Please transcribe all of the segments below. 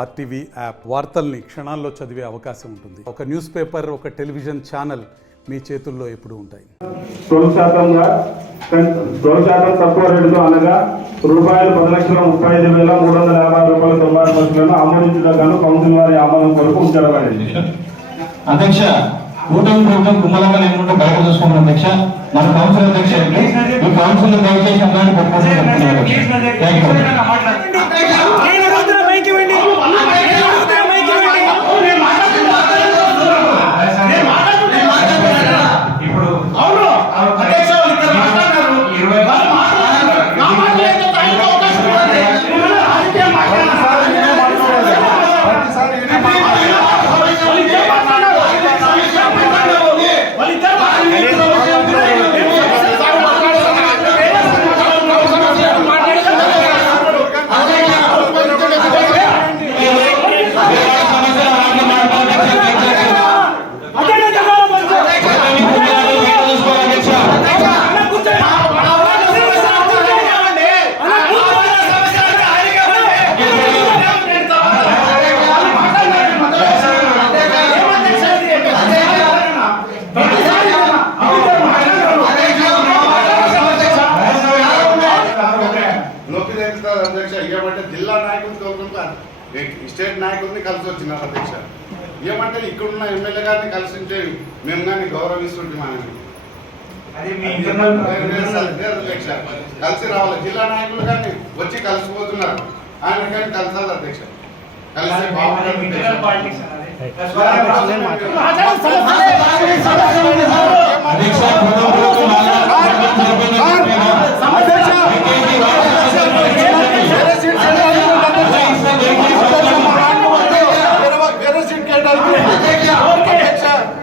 RTV app వార్తల్ని క్షణాల్లో చదివే అవకాశం ఉంటుంది. ఒక న్యూస్ పేపర్, ఒక టెలివిజన్ ఛానల్ మీ చేతుల్లో ఎప్పుడూ ఉంటాయి. 12% తక్కువ రేటుతో అనగా ₹10,35,350 ఆమోదించడం కౌన్సిల్ వారి ఆమోదం కొరకు ఉంచబడింది. అధ్యక్ష, కూటమి ప్రభుత్వం కుమ్మలంగా లేకుండా బయట చూసుకోండి అధ్యక్ష. మన కౌన్సిల్ అధ్యక్ష ఈ కౌన్సిల్ దయచేసి అందరినీ జిల్లా నాయకులు స్టేట్ నాయకుల్ని కలిసి వచ్చినారు అధ్యక్ష. ఏమంటే ఇక్కడున్న ఎమ్మెల్యే గారిని కలిసి ఉంటే మేము కానీ గౌరవిస్తుంటాం. అధ్యక్ష కలిసి రావాలి, జిల్లా నాయకులు కానీ వచ్చి కలిసిపోతున్నారు. ఆయన కానీ కలిసాలి అధ్యక్ష. కలిసి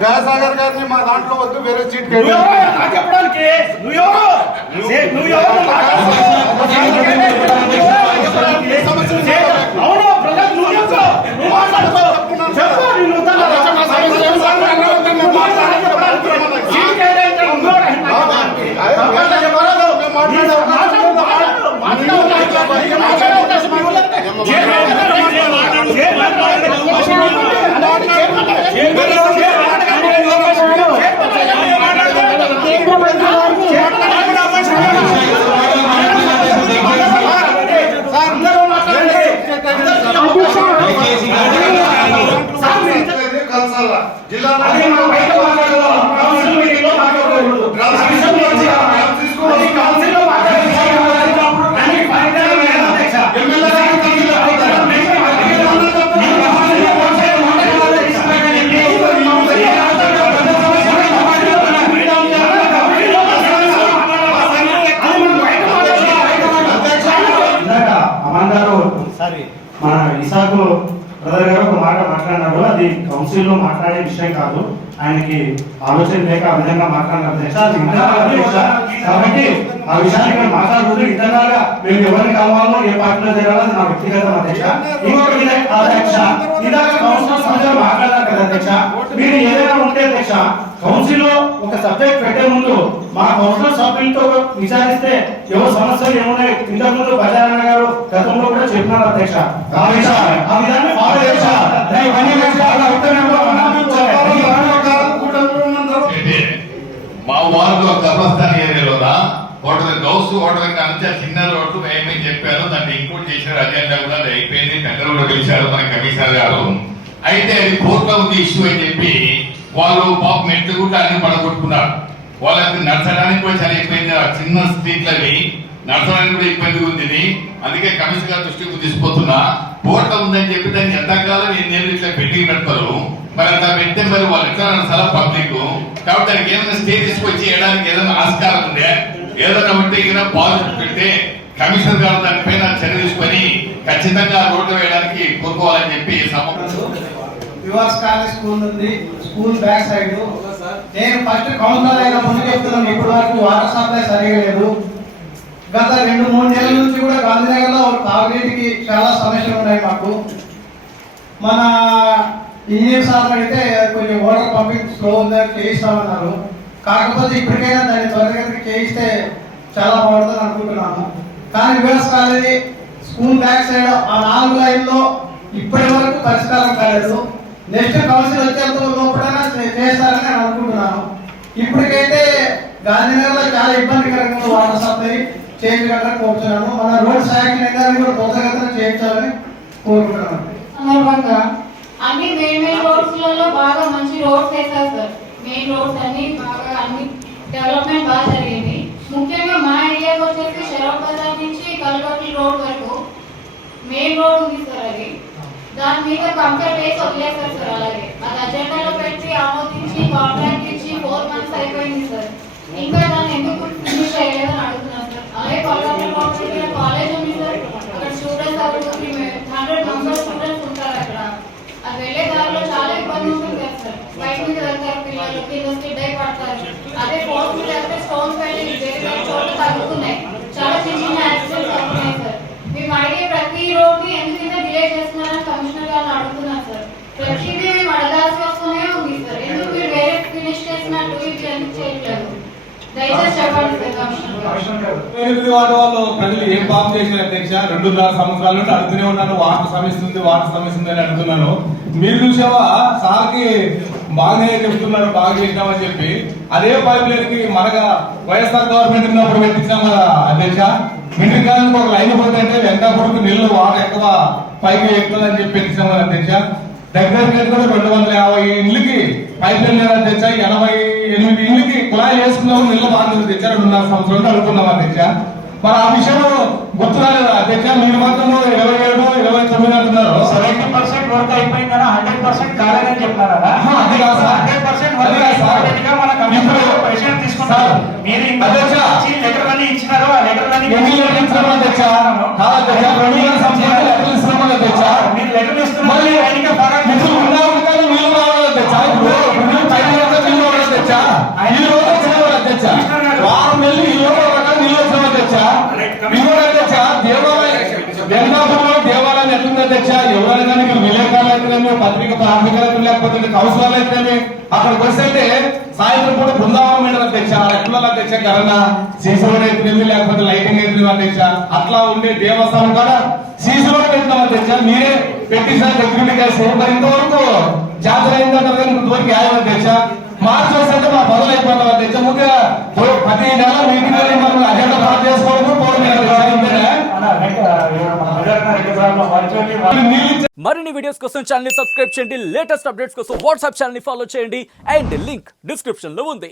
దయాసాగర్ గారిని మా దాంట్లో వద్దు, వేరే సీట్ జిల్లా మన ఇసాకు బ్రదర్ గారు ఒక మాట మాట్లాడినారు. అది కౌన్సిల్ లో మాట్లాడే విషయం కాదు, ఆయనకి ఆలోచన లేక ఆ విధంగా మాట్లాడినారు. కాబట్టి ఆ విషయాన్ని మాట్లాడుతూ ఇంటర్నల్ గా మేము ఎవరిని కలవాలో ఏ పార్టీలో చేరాలో నా వ్యక్తిగత అధ్యక్ష. ఇంకొక అధ్యక్ష, ఇందాక కౌన్సిల్ సభ్యులు మాట్లాడారు కదా అధ్యక్ష, మీరు ఏదైనా ఉంటే అధ్యక్ష కౌన్సిల్ లో ఒక సబ్జెక్ట్ పెట్టే ముందు మా కౌన్సిల్ సభ్యులతో విచారిస్తే ఎవరు సమస్యలు ఏమున్నాయి ఇంతకు ముందు బజారన్న గారు గతంలో కూడా చెప్పినారు అధ్యక్ష. ఆ విధాన్ని ఫాలో మా వార్డులో కర్మస్థాన్ ఏరియాలోనా హోటల్ గౌస్ హోటల్ కాంచా చిన్న రోడ్లు ఏమేమి చెప్పారో దాన్ని ఇంక్లూడ్ చేశారు. అజెండా కూడా అది అయిపోయింది, టెండర్ కూడా గెలిచారు మన కమిషనర్ గారు. అయితే అది కోర్టులో ఉంది ఇష్యూ అని చెప్పి వాళ్ళు పాప మెట్లు కూడా అన్ని పడగొట్టుకున్నారు. వాళ్ళకి నడచడానికి కూడా చాలా ఇబ్బంది, చిన్న స్ట్రీట్లవి నడచడానికి కూడా ఇబ్బంది ఉంది. అందుకే కమిషనర్ గారి దృష్టికి తీసుకుపోతున్నా, కోర్టులో ఉందని చెప్పి దాన్ని ఎంతకాలం ఎన్నేళ్ళు ఇట్లా పెండింగ్ పెడతారు. మరి అట్లా పెడితే మరి వాళ్ళు ఎట్లా నడచాలా పబ్లిక్. కాబట్టి దానికి ఏమైనా స్టే తీసుకొచ్చి వేయడానికి ఏదైనా ఆస్కారం ఉందే, ఏదైనా ఉంటే పాజిటివ్ పెడితే కమిషనర్ గారు దానిపైన చర్య తీసుకొని ఖచ్చితంగా రోడ్డు వేయడానికి కోరుకోవాలని చెప్పి వివాస్ కాలేజ్ స్కూల్ ఉంది, స్కూల్ బ్యాక్ సైడ్. నేను ఫస్ట్ కౌన్సిలర్ అయిన ముందు చెప్తున్నాను, ఇప్పటి వరకు వాటర్ సప్లై సరిగా లేదు. గత 2-3 నెలల నుంచి కూడా గాంధీనగర్ లో తాగునీటికి చాలా సమస్యలు ఉన్నాయి మాకు. మన ఇంజనీర్ సార్ అడిగితే కొంచెం వాటర్ పంపింగ్ స్లో ఉందని చేయిస్తామన్నారు. కాకపోతే ఇప్పటికైనా దాన్ని త్వరగా చేయిస్తే చాలా బాగుంటుందని అనుకుంటున్నాను. కానీ వివాస్ కాలేజీ స్కూల్ బ్యాక్ సైడ్ ఆ 4 లైన్లో ఇప్పటి వరకు పరిష్కారం కాలేదు. నెక్స్ట్ కౌన్సిల్ వచ్చేంత లోపలైనా చేస్తారని నేను అనుకుంటున్నాను. ఇప్పటికైతే గాంధీనగర్లో చాలా ఇబ్బందికరంగా వాటర్ సప్లై చేయించగలరని కోరుతున్నాను. మన రోడ్ శాంక్షన్ అయితే కూడా తొందరగా చేయించాలని కోరుకుంటున్నాను. సందర్భంగా అన్ని మెయిన్ రోడ్స్లలో బాగా మంచి రోడ్స్ వేశారు సార్. మెయిన్ రోడ్స్ అన్ని బాగా అన్ని డెవలప్మెంట్ బాగా జరిగింది. ముఖ్యంగా మా ఏరియాకి వచ్చేసి షరఫ్ బజార్ నుంచి కల్గొట్ల రోడ్ వరకు మెయిన్ రోడ్ ఉంది సార్. అది దాని మీద కంప్లీట్ వేసి వదిలేశారు సార్. అలాగే అది అజెండాలో పెట్టి ఆమోదించి కాంట్రాక్ట్ ఇచ్చి 4 months అయిపోయింది సార్. ఇంకా దాన్ని ఎందుకు ఫినిష్ చేయలేదని అడుగుతున్నాను సార్. అలాగే కల్గొట్ల కాలేజ్ ఉంది సార్. అక్కడ స్టూడెంట్స్ 100 members స్టూడెంట్స్ ఉంటారు అక్కడ. అది వెళ్ళే దారిలో చాలా ఇబ్బంది ఉంటుంది కదా సార్. బయట నుంచి వెళ్తారు పిల్లలు, కింద స్కిడ్ అయి పడతారు. అదే ఫోర్స్ మీద వెళ్తే స్టోన్స్ వెళ్ళి వేరే చోట్ల తగ్గుతున్నాయి. చాలా చిన్న చిన్న యాక్సిడెంట్స్ అవుతున్నాయి సార్. మేము అడిగే ప్రతి రోడ్ని ఎందుకంటే డిలే చేస్తున్నారని కమిషనర్ గారిని అడుగుతున్నాం సార్. ప్రతిదీ మేము అడగాల్సి వస్తూనే ఉంది సార్. ఎందుకు మీరు వేరే ఫినిష్ చేసినట్టు ఇది ఎందుకు చేయట్లేదు? దయచేసి చెప్పండి సార్ కమిషనర్ గారు. 8 వార్డు వాళ్ళు ప్రజలు ఏం పాపం చేసిన అధ్యక్ష 2.5 సంవత్సరాల నుండి అడుగుతూనే ఉన్నాను. వాటర్ సమస్య ఉంది అని అడుగుతున్నాను. మీరు చూసావా సార్కి బాగానే చెప్తున్నారు, బాగా చేసినామని చెప్పి. అదే పైప్ లైన్ కి మనగా వైఎస్ఆర్ గవర్నమెంట్ ఉన్నప్పుడు పెట్టించాం కదా అధ్యక్ష. మిడిల్ కాలంలో ఒక లైన్ పోతుంటే వెంకటపురకు నీళ్లు వాటర్ ఎక్కువ పైకి ఎక్కుతుందని చెప్పి పెట్టించాం కదా అధ్యక్ష. దగ్గర కూడా 250 ఇండ్లకి పైప్ లైన్ లేదా అధ్యక్ష. 88 ఇండ్లకి కుళాయి వేసుకున్నాము, నీళ్ళు బాగుంది అధ్యక్ష. 2.5 సంవత్సరాలు అడుగుతున్నాం అధ్యక్ష. మరి ఆ విషయం గుర్తు రాలేదు అధ్యక్ష. మీరు మాత్రం 27, 29 అంటున్నారు. 70% వర్క్ అయిపోయింది కదా, 100% కాలేదని చెప్తారు కదా. అది కాదు సార్. 100% వర్క్ అయిపోయినట్టుగా మన కమిషనర్ ప్రెసిడెంట్ తీసుకుంటారు. మీరు ఇంకా లెటర్ అన్ని ఇచ్చినారు. ఆ లెటర్ అన్ని ఎన్ని లెటర్లు ఇస్తున్నాం అధ్యక్ష? కాదు అధ్యక్ష, 2.5 సంవత్సరాలు లెటర్లు ఇస్తున్నాం అధ్యక్ష. మీరు లెటర్ ఇస్తున్నారు. మళ్ళీ ఇప్పుడు ఉన్నాము కానీ నీళ్ళు రావాలి అధ్యక్ష. ఇప్పుడు పైన నీళ్ళు రావాలి అధ్యక్ష. ఈ రోజు వచ్చిన అధ్యక్ష, వారం వెళ్ళి ఈ రోజు నీళ్ళు వచ్చిన అధ్యక్ష. ఇంకోటి అధ్యక్ష, దేవాలయం ఎట్లుంది అధ్యక్ష? ఎవరైనా కానీ విలేకరులు అయితేనే, పత్రిక ప్రాథమికలు లేకపోతే కౌన్సిలర్లు అయితేనే అక్కడికి వస్తే సాయంత్రం పూట బృందావనం అయిన అధ్యక్ష. ఎట్లా అధ్యక్ష కరోనా సీసీ రోడ్ అయితేనేమి లేకపోతే లైటింగ్ అయితేనేమి అధ్యక్ష. అట్లా ఉండే దేవస్థానం కూడా సీసీ రోడ్ పెట్టినాం అధ్యక్ష. మీరే పెట్టించిన సెక్యూరిటీ కేసు మరి ఇంతవరకు జాతర అయిందంటారు కానీ ఇంతవరకు యాయం అధ్యక్ష. మార్చి వస్తే మా బదులు అయిపోతాం అధ్యక్ష. ముఖ్యంగా ప్రతి నెల మీటింగ్ మనం అజెండా పాస్ చేసుకోవడం మరిన్ని వీడియోస్ కోసం ఛానల్ ని సబ్స్క్రైబ్ చేయండి. లేటెస్ట్ అప్డేట్స్ కోసం వాట్సాప్ ఛానల్ ని ఫాలో చేయండి. అండ్ లింక్ డిస్క్రిప్షన్ లో ఉంది.